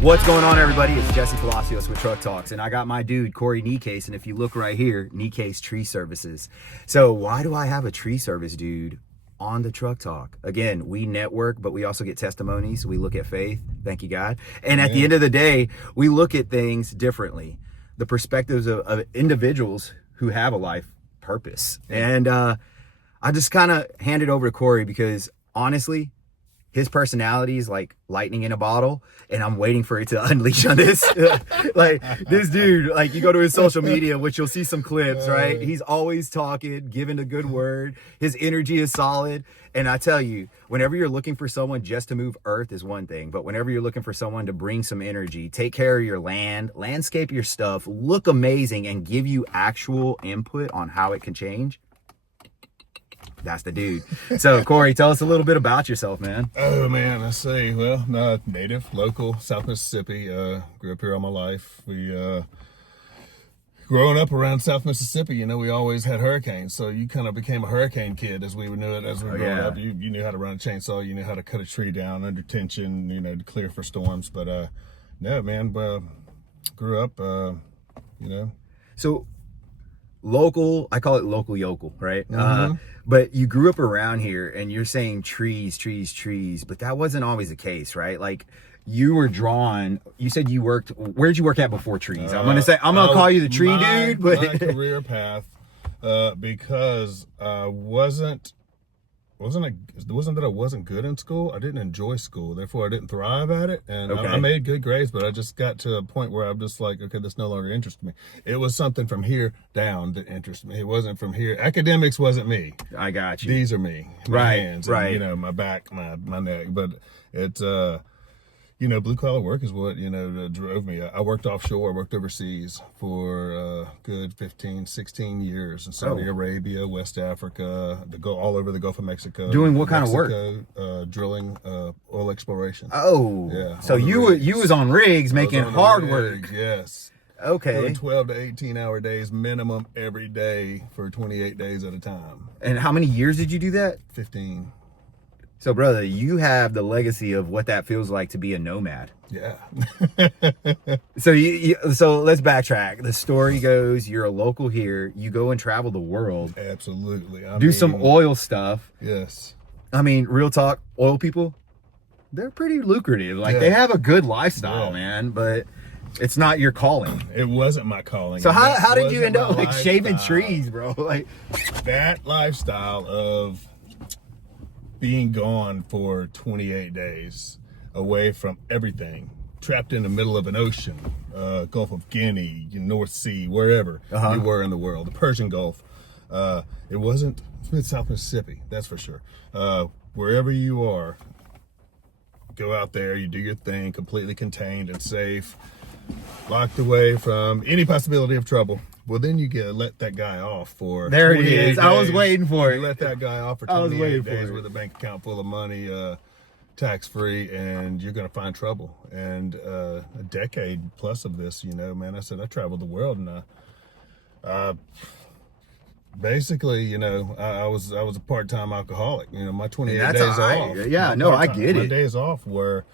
What's going on, everybody? It's Jesse Palacios with Truck Talks, and I got my dude, Cory Necaise, and if you look right here, Necaise Tree Services. So why do I have a tree service dude on the Truck Talk? Again, we network, but we also get testimonies. We look at faith, thank you, God. And at the end of the day, we look at things differently. The perspectives of individuals who have a life purpose. And I just kind of hand it over to Cory because, honestly, his personality is like lightning in a bottle, and I'm waiting for it to unleash on this. Like, this dude, like, you go to his social media, which you'll see some clips, right? He's always talking, giving a good word. His energy is solid. And I tell you, whenever you're looking for someone just to move earth is one thing, but whenever you're looking for someone to bring some energy, take care of your land, landscape your stuff, look amazing, and give you actual input on how it can change, that's the dude. So, Cory, tell us a little bit about yourself, man. Oh, man, I see. Well, native, local, South Mississippi. Grew up here all my life. Growing up around South Mississippi, you know, we always had hurricanes. So you kind of became a hurricane kid as we knew it as we were growing up. You knew how to run a chainsaw. You knew how to cut a tree down under tension, you know, to clear for storms. But, no, man, grew up, you know. So, local, I call it local yokel, right? But you grew up around here and you're saying trees, but that wasn't always the case, right? Like, you were drawn, you said you worked, where'd you work at before trees? I'm gonna call you the tree dude, but my career path, because it wasn't that I wasn't good in school. I didn't enjoy school, therefore I didn't thrive at it. And I made good grades, but I just got to a point where I'm just like, okay, this no longer interests me. It was something from here down that interested me. It wasn't from here. Academics wasn't me. I got you. These are me. My hands, and, you know, my back, my neck. But it's, you know, blue collar work is what, you know, drove me. I worked offshore, worked overseas for a good 15, 16 years in Saudi Arabia, West Africa, all over the Gulf of Mexico. Doing what kind of work? Drilling, oil exploration. Oh, yeah. So you was on rigs making hard work. Yes. Okay. Doing 12 to 18 hour days minimum every day for 28 days at a time. And how many years did you do that? 15. So, brother, you have the legacy of what that feels like to be a nomad. Yeah. So so let's backtrack. The story goes, you're a local here. You go and travel the world. Absolutely. Do some oil stuff. Yes. I mean, real talk, oil people, they're pretty lucrative. Like, they have a good lifestyle, man, but it's not your calling. It wasn't my calling. So how did you end up like shaving trees, bro? Like, that lifestyle of being gone for 28 days away from everything, trapped in the middle of an ocean, Gulf of Guinea, North Sea, wherever you were in the world, the Persian Gulf. It wasn't South Mississippi, that's for sure. Wherever you are, go out there, you do your thing, completely contained and safe, locked away from any possibility of trouble. Well, then you let that guy off for there it is. Days. I was waiting for it. You let that guy off for 28 days with a bank account full of money, tax-free, and you're going to find trouble. And a decade plus of this, you know, man, I said I traveled the world, and basically, you know, I was a part-time alcoholic. You know, my 28 days off. Yeah, no, I get it. My days off were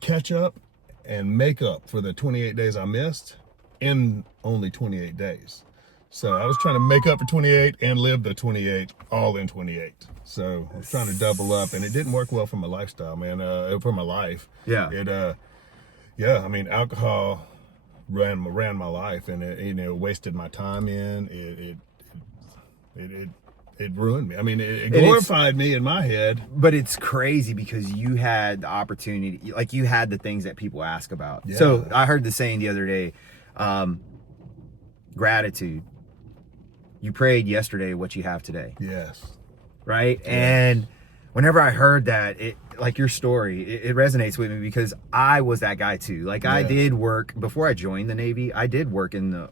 catch up and make up for the 28 days I missed in only 28 days. So I was trying to make up for 28 and live the 28 all in 28. So I was trying to double up, and it didn't work well for my lifestyle, man, for my life. Yeah. I mean, alcohol ran my life, and it, you know, wasted my time in it ruined me. I mean, it glorified me in my head. But it's crazy because you had the opportunity, like, you had the things that people ask about. Yeah. So I heard the saying the other day, gratitude. You prayed yesterday what you have today. Yes. Right? Yes. And whenever I heard that, it, like your story, it resonates with me because I was that guy too. Like, I did work, before I joined the Navy, I did work in the,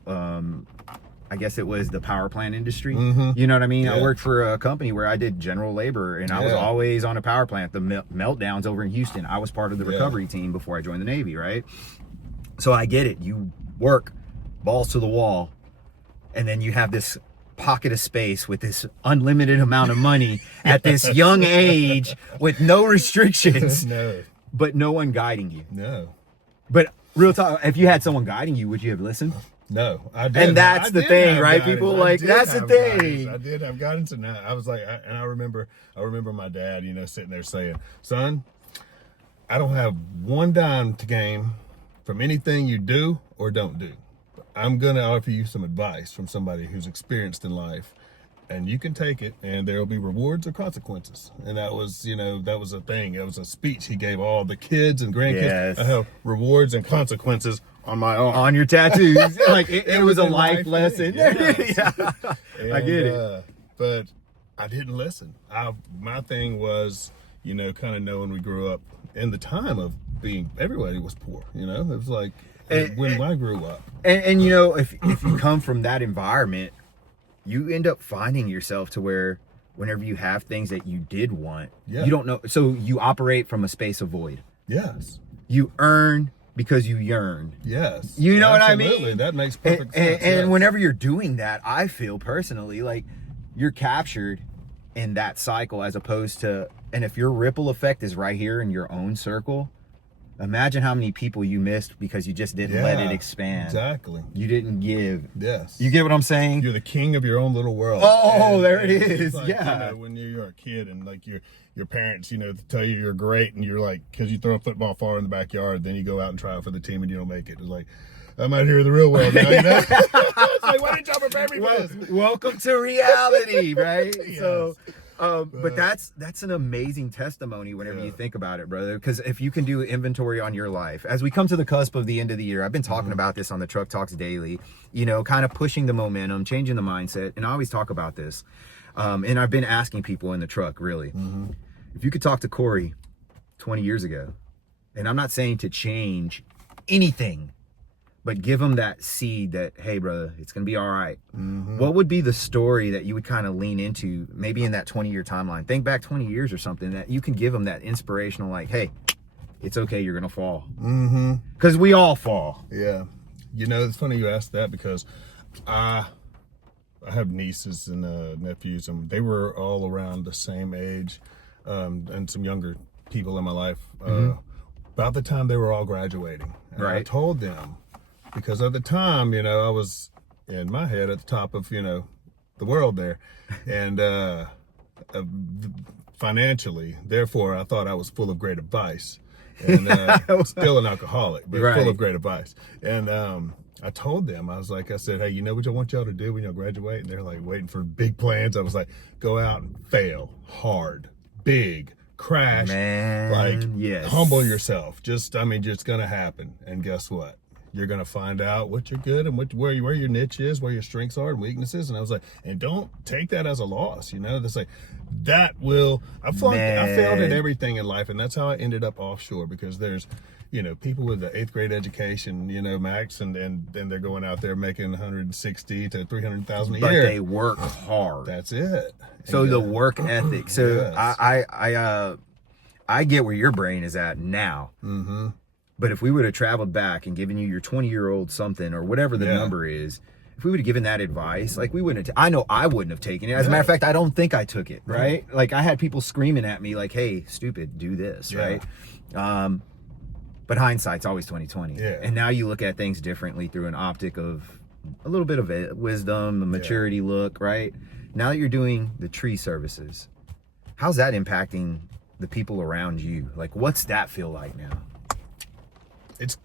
I guess it was the power plant industry. You know what I mean? I worked for a company where I did general labor, and I was always on a power plant. The meltdowns over in Houston, I was part of the recovery team before I joined the Navy, right? So I get it. You work balls to the wall, and then you have this pocket of space with this unlimited amount of money at this young age with no restrictions, no, but no one guiding you. No. But real talk, if you had someone guiding you, would you have listened? No, I did. And that's the thing, right? Guidance. People like, that's the thing. I did have guidance, and I was like, I remember my dad, you know, sitting there saying, "Son, I don't have one dime to gain from anything you do or don't do. I'm gonna offer you some advice from somebody who's experienced in life, and you can take it, and there will be rewards or consequences." And that was, you know, that was a thing. It was a speech he gave all the kids and grandkids. Yes. I have rewards and consequences on my arm. On your tattoos. Like it was a life lesson. Yes. Yeah. And, I get it. But I didn't listen. My thing was, you know, kind of knowing we grew up in the time of being, everybody was poor, you know? It was like when I grew up. And you know, if you come from that environment, you end up finding yourself to where whenever you have things that you did want, you don't know. So you operate from a space of void. Yes. You earn because you yearn. Yes. You know Absolutely. what I mean? That makes perfect sense. And whenever you're doing that, I feel personally like you're captured in that cycle as opposed to, and if your ripple effect is right here in your own circle, imagine how many people you missed because you just didn't let it expand. Exactly. You didn't give. Yes. You get what I'm saying? You're the king of your own little world. Oh, there it is. Like, Yeah. You know, when you're a kid and like your parents, you know, tell you you're great, and you're like, because you throw a football far in the backyard, then you go out and try out for the team and you don't make it. It's like, I'm out here in the real world now, you know? It's like, why didn't y'all prepare me for this? Welcome to reality, right? Yes. So, but that's an amazing testimony whenever you think about it, brother. Because if you can do inventory on your life, as we come to the cusp of the end of the year, I've been talking about this on the Truck Talks Daily, you know, kind of pushing the momentum, changing the mindset. And I always talk about this. And I've been asking people in the truck, really, if you could talk to Cory 20 years ago, and I'm not saying to change anything, but give them that seed that, hey, brother, it's going to be all right. What would be the story that you would kind of lean into maybe in that 20-year timeline? Think back 20 years or something that you can give them that inspirational, like, hey, it's okay, you're going to fall. Because we all fall. Yeah. You know, it's funny you asked that because I have nieces and nephews, and they were all around the same age, and some younger people in my life. About the time they were all graduating. And I told them, because at the time, you know, I was in my head at the top of, you know, the world there, and financially, therefore, I thought I was full of great advice, and still an alcoholic, but full of great advice. And I told them, I said, hey, you know what I want y'all to do when y'all graduate? And they're like waiting for big plans. I was like, go out and fail hard, big, crash, humble yourself. Just gonna happen. And guess what? You're gonna find out what you're good and where your niche is, where your strengths are and weaknesses. And I was like, and don't take that as a loss. You know, that's like, that will. I failed at everything in life, and that's how I ended up offshore. Because there's, you know, people with the 8th grade education, you know, max, and then they're going out there making 160 to 300,000 a year. But they work hard. That's it. So the work ethic. So I get where your brain is at now. But if we would have traveled back and given you your 20-year-old something or whatever the number is, if we would have given that advice, like we wouldn't have, I know I wouldn't have taken it. As a matter of fact, I don't think I took it, right? Like I had people screaming at me like, hey, stupid, do this, right? But hindsight's always 20/20. And now you look at things differently through an optic of a little bit of wisdom, a maturity look, right? Now that you're doing the tree services, how's that impacting the people around you? Like, what's that feel like now? It's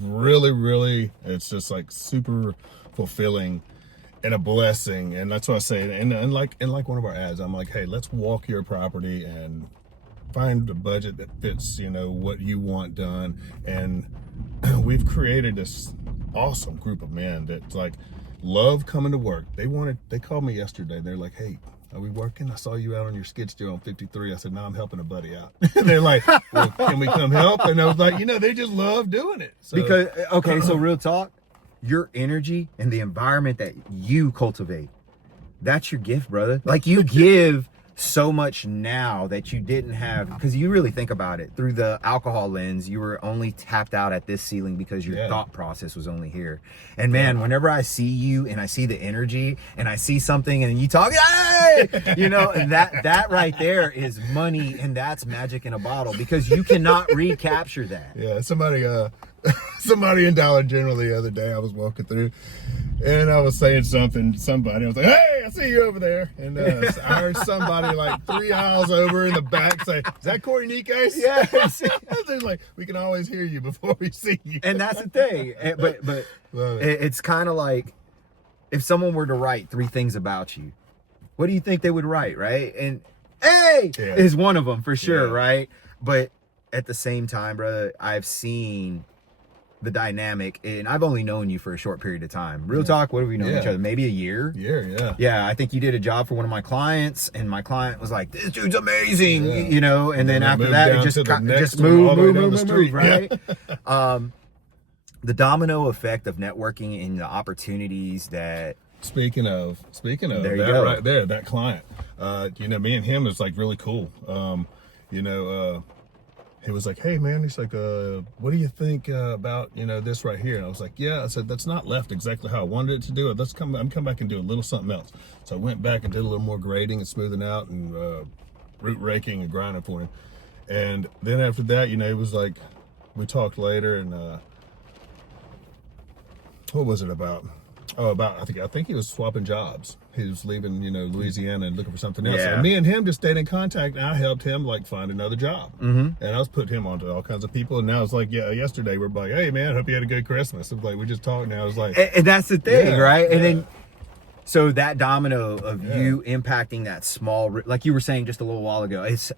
really, really, it's just like super fulfilling and a blessing. And that's what I say. And like one of our ads, I'm like, hey, let's walk your property and find a budget that fits, you know, what you want done. And we've created this awesome group of men that like love coming to work. They called me yesterday. They're like, hey, are we working? I saw you out on your skid steer on 53. I said, no, I'm helping a buddy out. They're like, well, can we come help? And I was like, you know, they just love doing it. So, because, okay, so real talk, your energy and the environment that you cultivate, that's your gift, brother. Like you give so much now that you didn't have, because you really think about it through the alcohol lens, you were only tapped out at this ceiling because your thought process was only here. And man, whenever I see you and I see the energy and I see something and you talk, hey, you know, and that right there is money, and that's magic in a bottle because you cannot recapture that. Yeah, somebody somebody in Dollar General the other day. I was walking through, and I was saying something to somebody. I was like, "Hey, I see you over there." And I heard somebody like 3 aisles over in the back say, "Is that Cory Necaise?" Yes. They're like, "We can always hear you before we see you." And that's the thing. But it's kind of like if someone were to write 3 things about you, what do you think they would write, right? And hey, is one of them for sure, right? But at the same time, brother, I've seen the dynamic, and I've only known you for a short period of time. Real talk, what have we known each other? Maybe a year? Yeah, I think you did a job for one of my clients, and my client was like, "This dude's amazing," you know, and then after that, it just move, right? The domino effect of networking and the opportunities that... Speaking of there you that go. right there, that client, you know, me and him is like really cool. You know, he was like, "Hey man," he's like, "What do you think about, you know, this right here?" And I was like, "Yeah," I said, "That's not left exactly how I wanted it to do it. I'm come back and do a little something else." So I went back and did a little more grading and smoothing out and root raking and grinding for him. And then after that, you know, it was like, we talked later, and what was it about? Oh, I think he was swapping jobs. He was leaving, you know, Louisiana and looking for something else. Yeah. And me and him just stayed in contact, and I helped him like find another job. And I was putting him onto all kinds of people. And now it's like, yesterday we're like, "Hey man, hope you had a good Christmas." It's like we just talked. Now it's like, and that's the thing, right? And then, so that domino of you impacting that small, like you were saying just a little while ago, it's.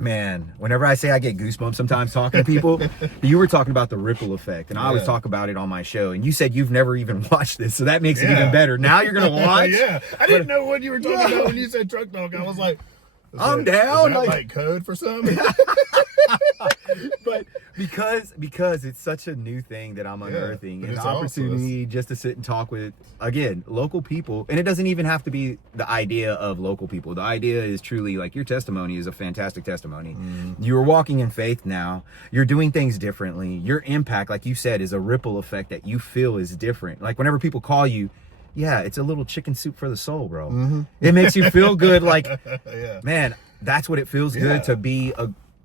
Man, whenever I say I get goosebumps sometimes talking to people, you were talking about the ripple effect, and I always talk about it on my show. And you said you've never even watched this, so that makes it even better. Now you're gonna watch. I didn't know what you were talking about when you said truck talk. I was like, I'm down. Is that like code for something? But because it's such a new thing that I'm unearthing, and the opportunity just to sit and talk with, again, local people. And it doesn't even have to be the idea of local people. The idea is truly like your testimony is a fantastic testimony. You're walking in faith now. You're doing things differently. Your impact, like you said, is a ripple effect that you feel is different. Like whenever people call you, it's a little chicken soup for the soul, bro. It makes you feel good. Like, man, that's what it feels good to be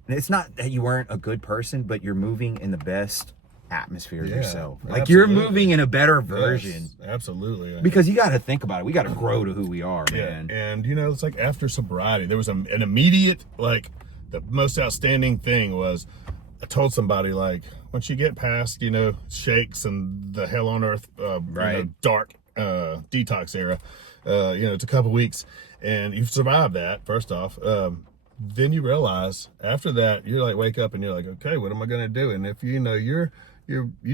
it's not that you weren't a good person, but you're moving in the best atmosphere of yourself. Like you're moving in a better version. Yes, absolutely. Because you got to think about it. We got to grow to who we are, man. And you know, it's like after sobriety, there was an immediate, like the most outstanding thing was I told somebody, like, once you get past, you know, shakes and the hell on earth, you know, dark detox era, you know, it's a couple weeks and you've survived that, first off, then you realize after that, you're like, wake up and you're like, okay, what am I going to do? And if you know, you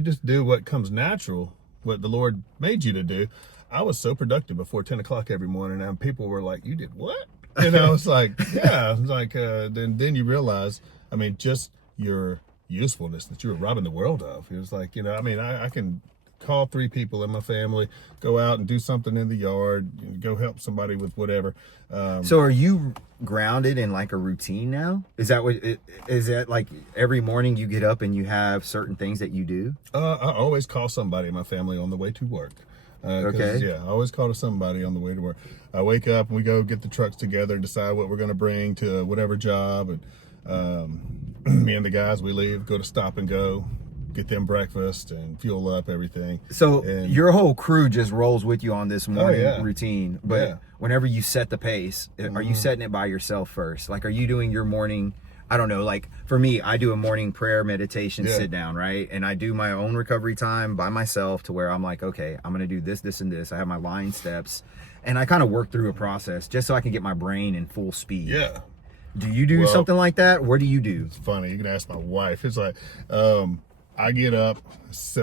just do what comes natural, what the Lord made you to do. I was so productive before 10 o'clock every morning, and people were like, "You did what?" And I was like, yeah, it's like, then you realize, I mean, just your usefulness that you were robbing the world of. It was like, you know, I mean, I can call 3 people in my family, go out and do something in the yard, go help somebody with whatever. So are you grounded in like a routine now? Is that like every morning you get up and you have certain things that you do? I always call somebody in my family on the way to work. I always call to somebody on the way to work. I wake up and we go get the trucks together and decide what we're going to bring to whatever job. And me and the guys, we leave, go to Stop and Go, get them breakfast and fuel up everything. So your whole crew just rolls with you on this morning routine. But whenever you set the pace, are you setting it by yourself first? Like, are you doing your morning, I don't know, like for me, I do a morning prayer meditation sit down, right? And I do my own recovery time by myself to where I'm like, okay, I'm going to do this, this, and this. I have my line steps and I kind of work through a process just so I can get my brain in full speed. Yeah. Do you do something like that? What do you do? It's funny. You can ask my wife. It's like, I get up,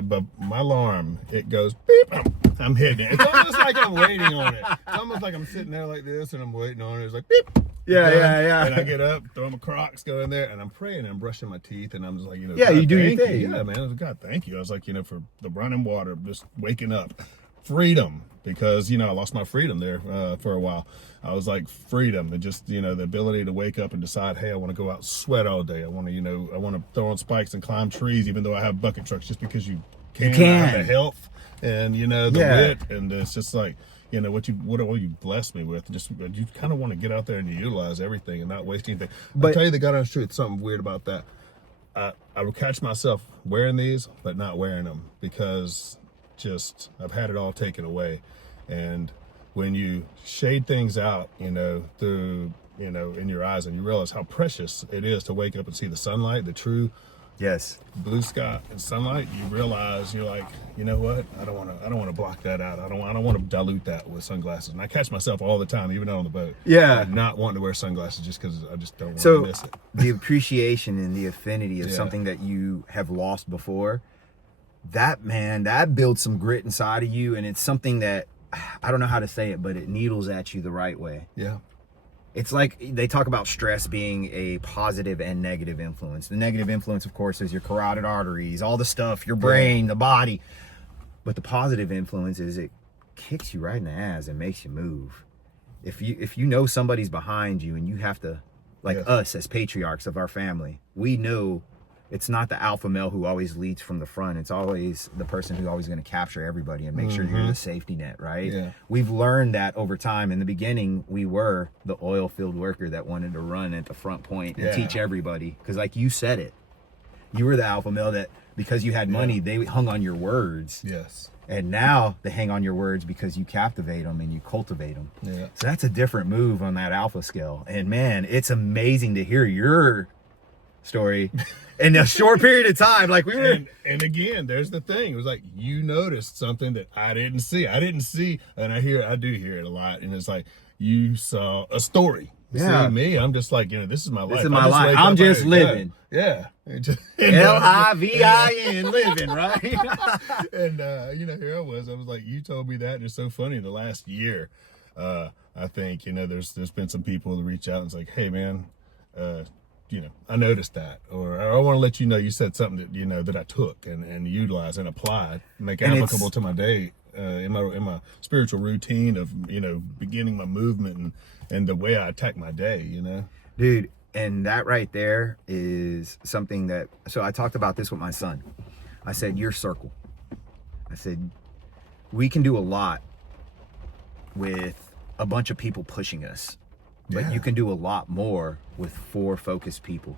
but my alarm, it goes beep. I'm hitting it. It's almost like I'm waiting on it. It's almost like I'm sitting there like this and I'm waiting on it. It's like beep. Yeah. And I get up, throw my Crocs, go in there, and I'm praying and I'm brushing my teeth, and I'm just like, you know, God, you do your thing. Yeah, man. I was like, God, thank you. I was like, you know, for the running water, just waking up, freedom, because you know I lost my freedom there for a while. I was like, freedom, and just, you know, the ability to wake up and decide, hey, I want to go out and sweat all day. I want to, you know, I want to throw on spikes and climb trees, even though I have bucket trucks, just because you can. I have the health and, you know, the wit, and it's just like, you know, what all you blessed me with. Just you kind of want to get out there and utilize everything and not waste anything. But I'll tell you the God honest truth, something weird about that. I would catch myself wearing these, but not wearing them because just I've had it all taken away. And when you shade things out, through, in your eyes, and you realize how precious it is to wake up and see the sunlight, the true Yes. blue sky and sunlight, you realize you're like, you know what? I don't want to block that out. I don't want to dilute that with sunglasses. And I catch myself all the time, even out on the boat. Yeah. Not wanting to wear sunglasses just because I just don't want So to miss it. the appreciation and the affinity of Yeah. something that you have lost before, that builds some grit inside of you. And it's something that, I don't know how to say it, but it needles at you the right way. Yeah. It's like they talk about stress being a positive and negative influence. The negative influence, of course, is your carotid arteries, all the stuff, your brain, the body. But the positive influence is it kicks you right in the ass and makes you move. If you know somebody's behind you and you have to, like us as patriarchs of our family, we know it's not the alpha male who always leads from the front. It's always the person who's always going to capture everybody and make sure you're the safety net, right? Yeah. We've learned that over time. In the beginning, we were the oil field worker that wanted to run at the front point and teach everybody. Because like you said it, you were the alpha male that because you had money, they hung on your words. Yes. And now they hang on your words because you captivate them and you cultivate them. Yeah. So that's a different move on that alpha scale. And man, it's amazing to hear your story in a short period of time. Like we were, and again, there's the thing. It was like you noticed something that I didn't see. And I do hear it a lot. And it's like you saw a story. Yeah. See me, I'm just like, this is my life. this is my life. I'm just living. Yeah. LIVIN, living, right? And here I was like, you told me that, and it's so funny. In the last year, I think there's been some people that reach out and it's like, hey man, I noticed that, or I want to let you know you said something that that I took and utilized and applied, make applicable to my day, in my spiritual routine of beginning my movement and the way I attack my day. Dude, and that right there is something that, so I talked about this with my son. I said, your circle. I said, we can do a lot with a bunch of people pushing us, but you can do a lot more with 4 focused people.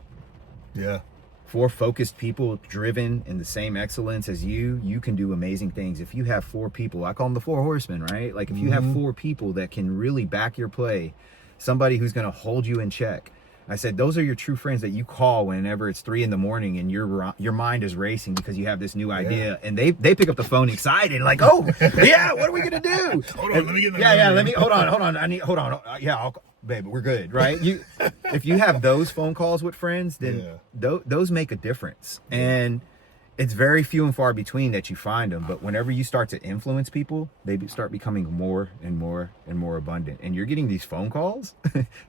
Yeah. 4 focused people driven in the same excellence as you can do amazing things. If you have 4 people, I call them the 4 horsemen, right? Like if you have 4 people that can really back your play, somebody who's going to hold you in check. I said, those are your true friends that you call whenever it's 3 a.m. and your mind is racing because you have this new idea, and they pick up the phone excited, like, oh yeah, what are we gonna do? Hold on, let me get that. Yeah, let me hold on. Hold on. Yeah, babe, we're good, right? If you have those phone calls with friends, then those make a difference, and it's very few and far between that you find them. But whenever you start to influence people, they start becoming more and more and more abundant. And you're getting these phone calls,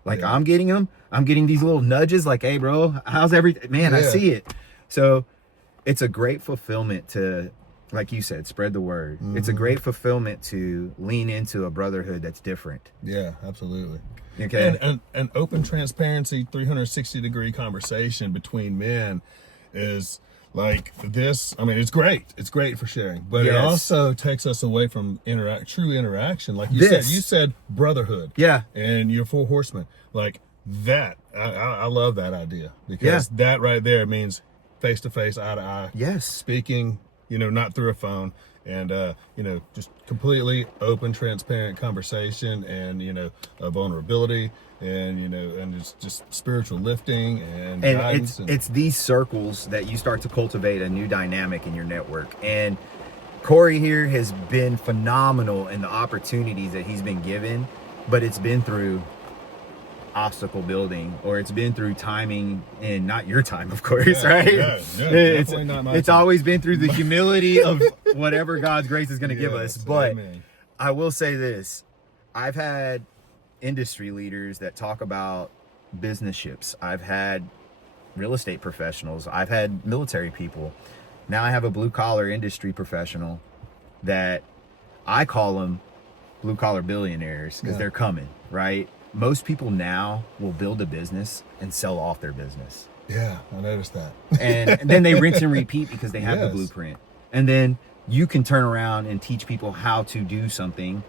like I'm getting them. I'm getting these little nudges, like, "Hey, bro, how's everything?" Man, I see it. So it's a great fulfillment to, like you said, spread the word. It's a great fulfillment to lean into a brotherhood that's different. Yeah, absolutely. Okay. And open transparency, 360-degree conversation between men is like this. I mean, it's great. It's great for sharing, but it also takes us away from true interaction. Like you said brotherhood. Yeah. And your 4 horsemen, like that. I love that idea because that right there means face to face, eye to eye. Yes. Speaking, not through a phone, and just completely open, transparent conversation, and a vulnerability, and and it's just spiritual lifting and guidance. It's these circles that you start to cultivate a new dynamic in your network. And Cory here has been phenomenal in the opportunities that he's been given, but it's been through obstacle building, or it's been through timing, and not your time, of course, right? Definitely not my it's time. Always been through the humility of whatever God's grace is going to give us. But amen. I will say this, I've had industry leaders that talk about business ships. I've had real estate professionals. I've had military people. Now I have a blue collar industry professional that I call them blue collar billionaires because they're coming, right? Most people now will build a business and sell off their business. Yeah, I noticed that. And then they rinse and repeat because they have the blueprint. And then you can turn around and teach people how to do something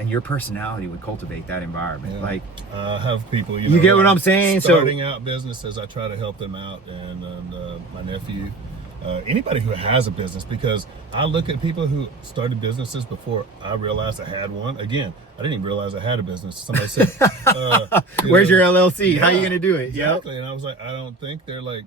and your personality would cultivate that environment. Yeah. Like, have people, you get what I'm saying? Starting out businesses, I try to help them out, and my nephew, anybody who has a business, because I look at people who started businesses before I realized I had one. Again, I didn't even realize I had a business. Somebody said, "Where's your LLC? How are you gonna do it?" Exactly. Yep. And I was like, I don't think they're like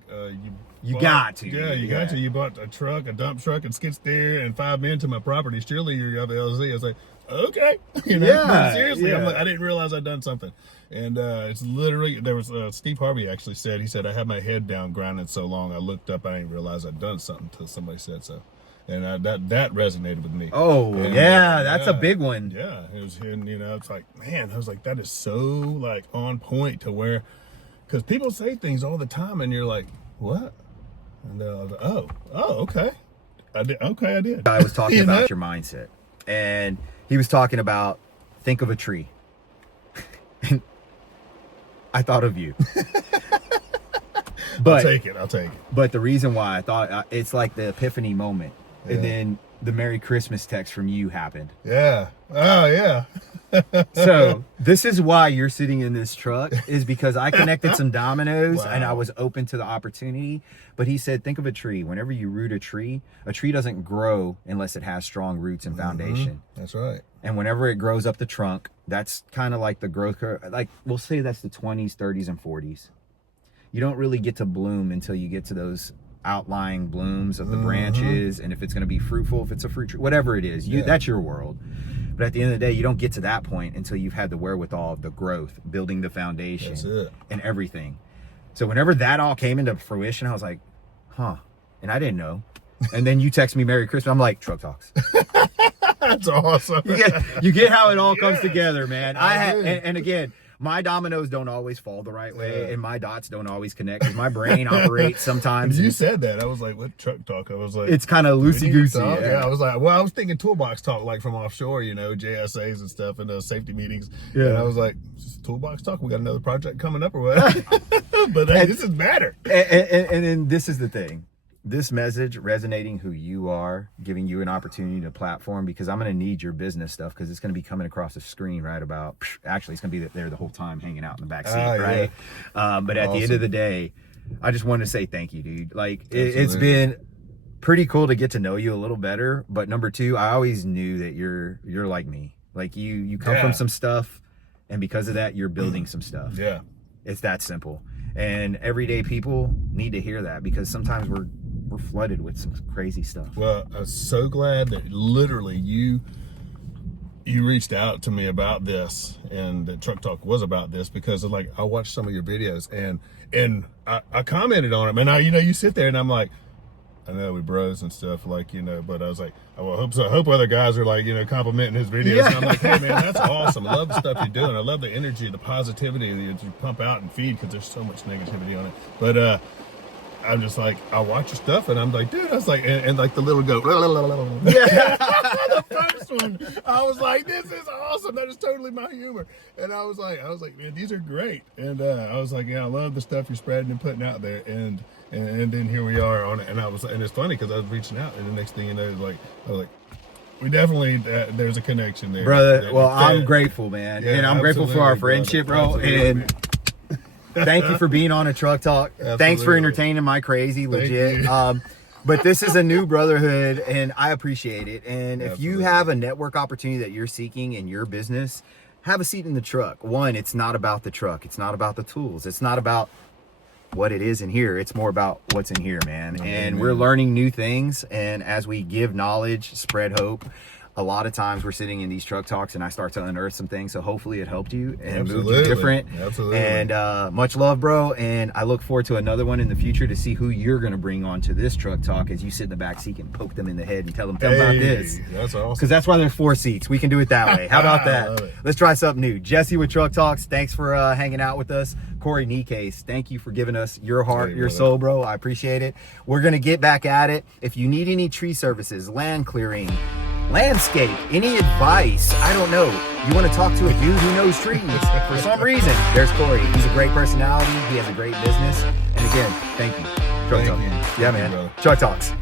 you got to. Yeah, you got to. You bought a truck, a dump truck, and skid steer, and 5 men to my property. Surely you got the LLC. I was like, okay. Seriously, I'm like, I didn't realize I'd done something. And it's literally, there was Steve Harvey actually said, he said, I had my head down grinding so long, I looked up, I didn't realize I'd done something until somebody said so. And that resonated with me. Oh, and, that's a big one. Yeah, it was, and it's like, man, I was like, that is so like on point to where, because people say things all the time, and you're like, what? And I was like, oh, okay. I did. I was talking about your mindset, and he was talking about, think of a tree. And I thought of you. But I'll take it. But the reason why I thought, it's like the epiphany moment. Yeah. And then the Merry Christmas text from you happened. Yeah. Oh, yeah. So this is why you're sitting in this truck, is because I connected some dominoes. Wow. And I was open to the opportunity. But he said, think of a tree. Whenever you root a tree doesn't grow unless it has strong roots and foundation. That's right. And whenever it grows up the trunk, that's kind of like the growth curve. Like, we'll say that's the 20s, 30s, and 40s. You don't really get to bloom until you get to those outlying blooms of the branches, and if it's going to be fruitful, if it's a fruit tree, whatever it is, that's your world. But at the end of the day, you don't get to that point until you've had the wherewithal of the growth, building the foundation, and everything. So whenever that all came into fruition, I was like, huh, and I didn't know. And then you text me Merry Christmas. I'm like, Truck Talks. That's awesome. You get how it all comes together, man. And again, my dominoes don't always fall the right way, and my dots don't always connect, because my brain operates sometimes. You said that. I was like, what Truck Talk? I was like, it's kind of loosey-goosey. Yeah, I was like, well, I was thinking toolbox talk, like from offshore, JSAs and stuff, and those safety meetings. Yeah. And I was like, toolbox talk? We got another project coming up or what? But hey, this is better. And then this is the thing. This message resonating who you are, giving you an opportunity to platform, because I'm going to need your business stuff, because it's going to be coming across the screen right about, actually it's going to be there the whole time, hanging out in the back seat, right? Yeah. But at the end of the day, I just wanted to say thank you, dude. Like, it's been pretty cool to get to know you a little better. But number two, I always knew that you're like me. Like, you come from some stuff, and because of that, you're building some stuff. Yeah. It's that simple. And everyday people need to hear that, because sometimes we're flooded with some crazy stuff. Well, I'm so glad that literally you reached out to me about this, and that Truck Talk was about this, because like, I watched some of your videos, and I commented on them, and you sit there and I'm like, I know we bros and stuff, like, but I was like, I hope other guys are like, complimenting his videos. Yeah. And I'm like, hey man, that's awesome. I love the stuff you're doing. I love the energy, the positivity that you pump out and feed, because there's so much negativity on it. But I'm just like, I watch your stuff, and I'm like, dude, I was like, and like the little go, yeah. The first one, I was like, this is awesome. That is totally my humor. And I was like, man, these are great. And I was like, yeah, I love the stuff you're spreading and putting out there. And then here we are on it. And it's funny, because I was reaching out, and the next thing you know, I was like, we definitely, there's a connection there, brother. Well, I'm grateful, man, and I'm grateful for our friendship, bro. And thank you for being on a Truck Talk. Absolutely. Thanks for entertaining my crazy, legit. But this is a new brotherhood, and I appreciate it. And if you have a network opportunity that you're seeking in your business, have a seat in the truck. One, it's not about the truck. It's not about the tools. It's not about what it is in here. It's more about what's in here, man. And we're learning new things. And as we give knowledge, spread hope, a lot of times we're sitting in these Truck Talks, and I start to unearth some things. So hopefully it helped you and moved you different. Absolutely. And much love, bro. And I look forward to another one in the future, to see who you're going to bring on to this Truck Talk, as you sit in the back seat and poke them in the head and tell them about this. That's awesome. Because that's why there's 4 seats. We can do it that way. How about that? Let's try something new. Jesse with Truck Talks, thanks for hanging out with us. Cory Necaise, thank you for giving us your heart, your soul, bro. I appreciate it. We're going to get back at it. If you need any tree services, land clearing, landscape, any advice, I don't know, you want to talk to a dude who knows trees for some reason, there's Cory. He's a great personality. He has a great business. And again, thank you. Truck Talk. Yeah, man. Truck Talks.